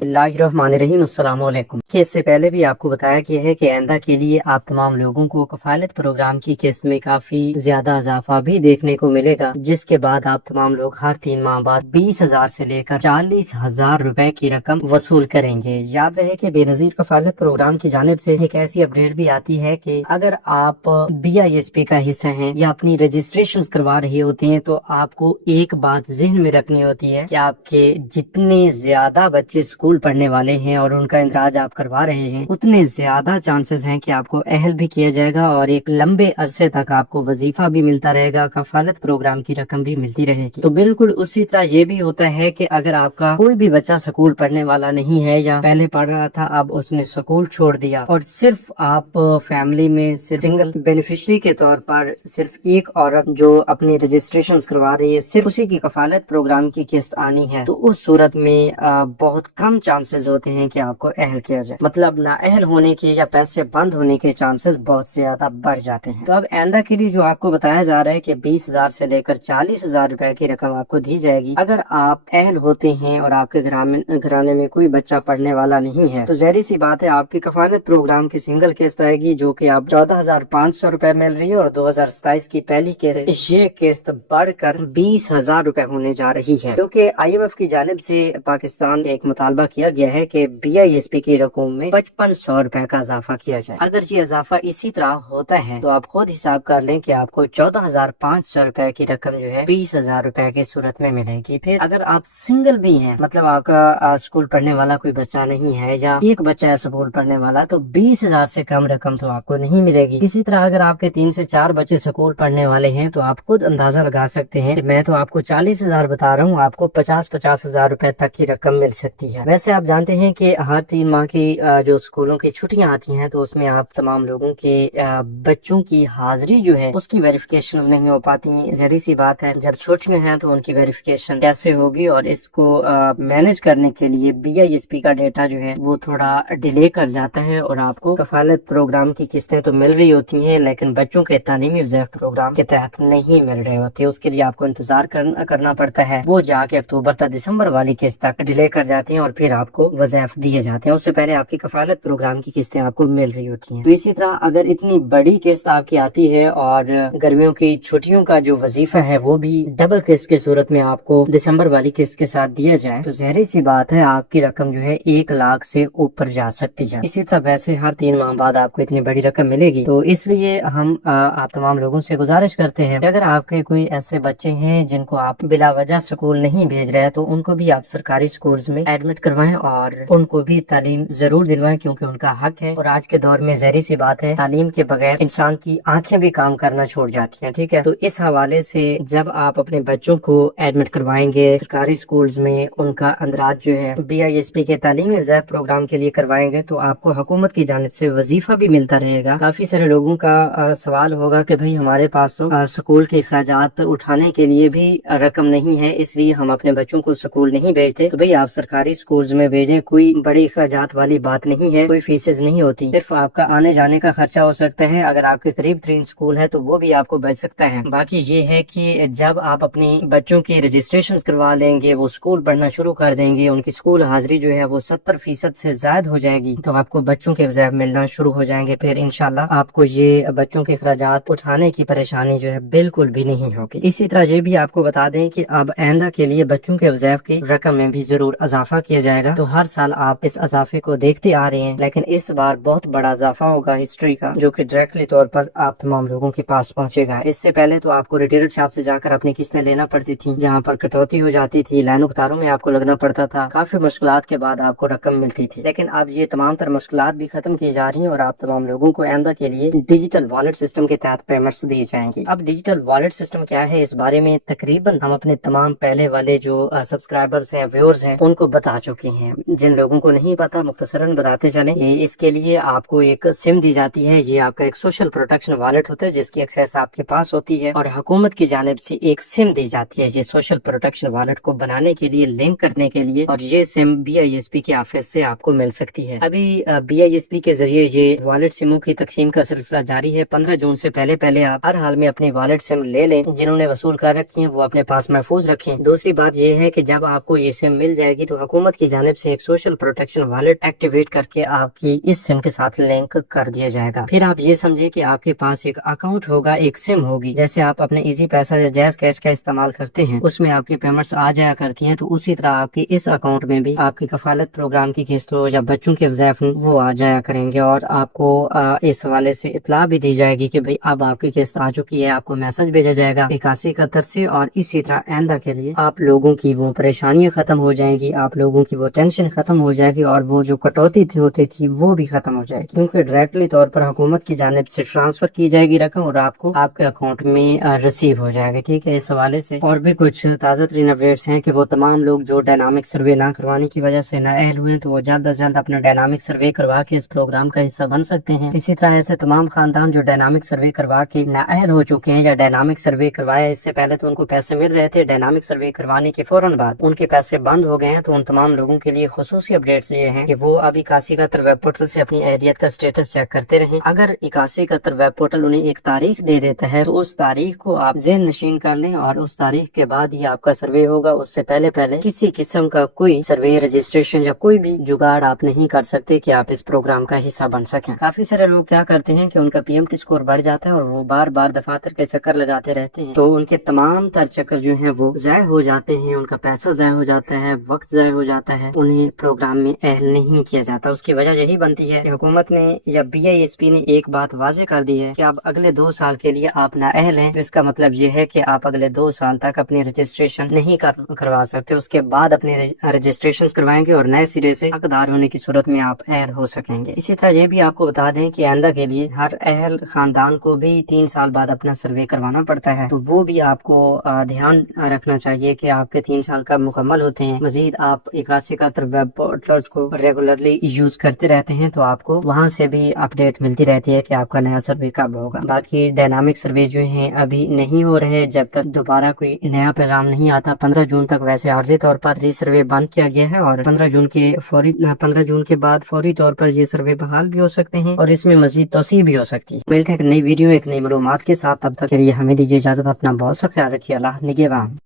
बिस्मिल्लाहिर्रहमानिर्रहीम। अस्सलाम वालेकुम। कि इससे पहले भी आपको बताया गया है कि आइंदा के लिए आप तमाम लोगों को कफालत प्रोग्राम की किस्त में काफी ज्यादा इजाफा भी देखने को मिलेगा, जिसके बाद आप तमाम लोग हर 3 माह बाद 20,000 से लेकर 40,000 रुपए की रकम वसूल करेंगे। याद रहे कि बेनजीर कफालत प्रोग्राम की जानिब से एक ऐसी अपडेट भी आती है कि अगर आप BISP का हिस्सा हैं या अपनी रजिस्ट्रेशन करवा रहे होते हैं, तो आपको एक बात जहन में रखनी होती है कि आपके जितने ज्यादा बच्चे स्कूल पढ़ने वाले हैं और उनका इंदराज आप करवा रहे हैं, उतने ज्यादा चांसेस हैं कि आपको अहल भी किया जाएगा और एक लंबे अरसे तक आपको वजीफा भी मिलता रहेगा, कफालत प्रोग्राम की रकम भी मिलती रहेगी। तो बिल्कुल उसी तरह ये भी होता है कि अगर आपका कोई भी बच्चा स्कूल पढ़ने वाला नहीं है या पहले पढ़ रहा था, अब उसने स्कूल छोड़ दिया और सिर्फ आप फैमिली में सिर्फ सिंगल बेनिफिशरी के तौर पर सिर्फ एक औरत जो अपनी रजिस्ट्रेशन करवा रही है, सिर्फ उसी की कफालत प्रोग्राम की किस्त आनी है, तो उस सूरत में बहुत कम चांसेस होते हैं कि आपको अहल किया जाए। मतलब ना अहल होने के या पैसे बंद होने के चांसेस बहुत ज्यादा बढ़ जाते हैं। तो अब आइंदा के लिए जो आपको बताया जा रहा है कि 20,000 से लेकर 40,000 रुपए की रकम आपको दी जाएगी अगर आप अहल होते हैं और आपके घराने में कोई बच्चा पढ़ने वाला नहीं है। तो ज़ाहिर सी बात है आपकी कफालत प्रोग्राम की सिंगल किस्त आएगी जो कि आप 14,500 रुपए मिल रही है और 2027 की पहली किस्त, ये किस्त बढ़कर 20,000 रुपए होने जा रही है, क्योंकि IMF की जानिब से पाकिस्तान एक मुतालबा किया गया है कि BISP की रकम में 5500 रुपए का इजाफा किया जाए। अगर ये इजाफा इसी तरह होता है तो आप खुद हिसाब कर लें कि आपको 14,500 रुपए की रकम जो है 20,000 रुपए की सूरत में मिलेगी। फिर अगर आप सिंगल भी हैं, मतलब आपका स्कूल पढ़ने वाला कोई बच्चा नहीं है या एक बच्चा है स्कूल पढ़ने वाला, तो 20,000 से कम रकम तो आपको नहीं मिलेगी। इसी तरह अगर आपके 3 से 4 बच्चे स्कूल पढ़ने वाले हैं तो आप खुद अंदाजा लगा सकते हैं। मैं तो आपको 40,000 बता रहा हूँ, आपको 50,000 रुपए तक की रकम मिल सकती है। वैसे आप जानते हैं कि हर 3 माह की जो स्कूलों की छुट्टियां आती हैं तो उसमें आप तमाम लोगों के बच्चों की हाजिरी जो है उसकी वेरिफिकेशन नहीं हो पाती। जहरी सी बात है, जब छुट्टियां हैं तो उनकी वेरिफिकेशन कैसे होगी, और इसको मैनेज करने के लिए BISP का डेटा जो है वो थोड़ा डिले कर जाता है और आपको कफालत प्रोग्राम की किस्तें तो मिल रही होती हैं लेकिन बच्चों के तालीमी वज़ाफ़त प्रोग्राम के तहत नहीं मिल रहे होते। उसके लिए आपको इंतजार करना पड़ता है, वो जाके अक्टूबर तक दिसंबर वाली किस्त तक डिले कर जाते हैं और फिर आपको वज़ाफ़त दिए जाते हैं। उससे पहले आपकी कफालत प्रोग्राम की किस्तें आपको मिल रही होती हैं। तो इसी तरह अगर इतनी बड़ी किस्त आपकी आती है और गर्मियों की छुट्टियों का जो वजीफा है वो भी डबल किस्त की सूरत में आपको दिसंबर वाली किस्त के साथ दिया जाए, तो ज़ाहिर सी बात है आपकी रकम जो है 1 लाख से ऊपर जा सकती है। इसी तरह वैसे हर 3 माह बाद आपको इतनी बड़ी रकम मिलेगी। तो इसलिए हम आप तमाम लोगों से गुजारिश करते हैं कि अगर आपके कोई ऐसे बच्चे हैं जिनको आप बिला वजह स्कूल नहीं भेज रहे हैं तो उनको भी आप सरकारी स्कूल्स में एडमिट करवाएं और उनको भी तालीम जरूर दिलवाएं, क्योंकि उनका हक है। और आज के दौर में ज़ाहिर सी बात है तालीम के बगैर इंसान की आंखें भी काम करना छोड़ जाती हैं। ठीक है, तो इस हवाले से जब आप अपने बच्चों को एडमिट करवाएंगे सरकारी स्कूल्स में, उनका अंदराज जो है BISP के तालीमी वज़ाफ़त प्रोग्राम के लिए करवाएंगे तो आपको हुकूमत की जानिब से वजीफा भी मिलता रहेगा। काफी सारे लोगों का सवाल होगा कि भाई हमारे पास तो स्कूल के अखराजात उठाने के लिए भी रकम नहीं है, इसलिए हम अपने बच्चों को स्कूल नहीं भेजते। तो भाई आप सरकारी स्कूल्स में भेजें, कोई बड़ी अखराजात वाली बात नहीं है, कोई फीसेज नहीं होती, सिर्फ आपका आने जाने का खर्चा हो सकता है। अगर आपके करीब 3 स्कूल है तो वो भी आपको बच सकता है। बाकी ये है कि जब आप अपनी बच्चों की रजिस्ट्रेशन करवा लेंगे, वो स्कूल पढ़ना शुरू कर देंगे, उनकी स्कूल हाजिरी जो है वो 70% से ज्यादा हो जाएगी, तो आपको बच्चों के वज़ाफ़त मिलना शुरू हो जाएंगे। फिर इंशाल्लाह आपको ये बच्चों के अखराजात उठाने की परेशानी जो है बिल्कुल भी नहीं होगी। इसी तरह ये भी आपको बता दें कि अब आइंदा के लिए बच्चों के वज़ाफ़त की रकम में भी जरूर इजाफा किया जाएगा। तो हर साल आप इस इजाफे को देखते आ रहे हैं, लेकिन इस बार बहुत बड़ा इजाफा होगा हिस्ट्री का, जो कि डायरेक्टली तौर पर आप तमाम लोगों के पास पहुंचेगा। इससे पहले तो आपको रिटेलर शॉप से जाकर अपनी किस्तें लेना पड़ती थी, जहाँ पर कटौती हो जाती थी, लाइनों कतारों में आपको लगना पड़ता था, काफी मुश्किलात के बाद आपको रकम मिलती थी। लेकिन अब ये तमाम तर मुश्किलात भी खत्म की जा रही है और आप तमाम लोगों को आइंदा के लिए डिजिटल वॉलेट सिस्टम के तहत पेमेंट्स दी जाएंगी। अब डिजिटल वॉलेट सिस्टम क्या है, इस बारे में तकरीबन हम अपने तमाम पहले वाले जो सब्सक्राइबर्स हैं, व्यूअर्स हैं, उनको बता चुके हैं। जिन लोगों को नहीं पता मुख्तसर مختصراً بتاتے چلیں کہ اس کے لیے آپ کو ایک سم دی جاتی ہے، یہ آپ کا ایک سوشل پروٹیکشن والیٹ ہوتا ہے جس کی ایکسیس آپ کے پاس ہوتی ہے، اور حکومت کی جانب سے ایک سم دی جاتی ہے یہ سوشل پروٹیکشن والیٹ کو بنانے کے لیے، لنک کرنے کے لیے، اور یہ سم BISP کے آفس سے آپ کو مل سکتی ہے۔ ابھی BISP کے ذریعے یہ والیٹ سموں کی تقسیم کا سلسلہ جاری ہے۔ 15 جون سے پہلے آپ ہر حال میں اپنی والیٹ سم لے لیں، جنہوں نے وصول کر رکھی ہیں وہ اپنے پاس محفوظ رکھیں۔ دوسری بات یہ ہے کہ جب آپ کو یہ سم مل جائے گی تو حکومت کی جانب سے ایک سوشل پروٹیکشن والیٹ ایکٹیویٹ کر کے آپ کی اس سم کے ساتھ لنک کر دیا جائے گا۔ پھر آپ یہ سمجھے کہ آپ کے پاس ایک اکاؤنٹ ہوگا، ایک سم ہوگی، جیسے آپ اپنے ایزی پیسہ یا جیز کیش کا استعمال کرتے ہیں، اس میں آپ کی پیمنٹس آ جایا کرتی ہیں، تو اسی طرح آپ کے اس اکاؤنٹ میں بھی آپ کی کفالت پروگرام کی قسط ہو یا بچوں کے وظائف وہ آ جایا کریں گے، اور آپ کو اس حوالے سے اطلاع بھی دی جائے گی کہ بھئی اب آپ کی قسط آ چکی ہے، آپ کو میسج بھیجا جائے گا 8171 سے، اور اسی طرح آئندہ کے لیے آپ لوگوں کی وہ پریشانیاں ختم ہو جائیں گی، آپ لوگوں کی وہ ٹینشن ختم ہو جائے گی، اور وہ جو کٹوتی ہوتی تھی وہ بھی ختم ہو جائے گی، کیونکہ ڈائریکٹلی طور پر حکومت کی جانب سے ٹرانسفر کی جائے گی رقم، اور آپ کو آپ کے اکاؤنٹ میں ریسیو ہو جائے گا۔ ٹھیک ہے، اس حوالے سے اور بھی کچھ تازہ ترین اپڈیٹس ہیں کہ وہ تمام لوگ جو ڈائنامک سروے نہ کروانے کی وجہ سے نااہل ہوئے تو وہ جلد از جلد اپنا ڈائنامک سروے کروا کے اس پروگرام کا حصہ بن سکتے ہیں۔ اسی طرح ایسے تمام خاندان جو ڈائنامک سروے کروا کے نااہل ہو چکے ہیں یا ڈائنامک سروے کروایا اس سے پہلے تو ان کو پیسے مل رہے تھے، ڈائنامک سروے کروانے کے فوراً بعد ان کے پیسے بند ہو گئے ہیں، تو ان تمام لوگوں کے لیے خصوصی اپڈیٹس یہ ہیں کہ وہ اب 8171 ویب پورٹل سے اپنی اہلیت کا سٹیٹس چیک کرتے رہیں۔ اگر 8171 ویب پورٹل انہیں ایک تاریخ دے دیتا ہے تو اس تاریخ کو آپ ذہن نشین کر لیں، اور اس تاریخ کے بعد ہی آپ کا سروے ہوگا۔ اس سے پہلے کسی قسم کا کوئی سروے رجسٹریشن یا کوئی بھی جگاڑ آپ نہیں کر سکتے کہ آپ اس پروگرام کا حصہ بن سکیں۔ کافی سارے لوگ کیا کرتے ہیں کہ ان کا PMT اسکور بڑھ جاتا ہے اور وہ بار بار دفاتر کے چکر لگاتے رہتے ہیں، تو ان کے تمام تر چکر جو ہیں وہ ضائع ہو جاتے ہیں، ان کا پیسہ ضائع ہو جاتا ہے، وقت ضائع ہو جاتا ہے، انہیں پروگرام میں اہل نہیں کیا جاتا۔ اس کی وجہ یہی بنتی ہے کہ حکومت نے یا BISP نے ایک بات واضح کر دی ہے کہ اب اگلے 2 سال کے لیے آپ نااہل ہیں، تو اس کا مطلب یہ ہے کہ آپ اگلے 2 سال تک اپنی رجسٹریشن نہیں کروا سکتے، اس کے بعد اپنے رجسٹریشن کروائیں گے اور نئے سرے سے حقدار ہونے کی صورت میں آپ اہل ہو سکیں گے۔ اسی طرح یہ بھی آپ کو بتا دیں کہ آئندہ کے لیے ہر اہل خاندان کو بھی 3 سال بعد اپنا سروے کروانا پڑتا ہے، تو وہ بھی آپ کو دھیان رکھنا چاہیے کہ آپ کے 3 سال کب مکمل ہوتے ہیں۔ مزید آپ 8171 ویب پورٹل کو ریگولرلی یوز کرتے رہتے ہیں تو آپ کو وہاں سے بھی اپڈیٹ ملتی رہتی ہے کہ آپ کا نیا سروے کب ہوگا۔ باقی ڈائنامک سروے جو ہیں ابھی نہیں ہو رہے جب تک دوبارہ کوئی نیا پیغام نہیں آتا۔ 15 جون تک ویسے عارضی طور پر ری سروے بند کیا گیا ہے، اور 15 جون کے بعد فوری طور پر یہ سروے بحال بھی ہو سکتے ہیں اور اس میں مزید توسیع بھی ہو سکتی ہے۔ ملتے ہیں ایک نئی ویڈیو ایک نئی معلومات کے ساتھ، تب تک کے لیے ہمیں دیجیے اجازت، اپنا بہت سا خیال رکھیے، اللہ نگہبان۔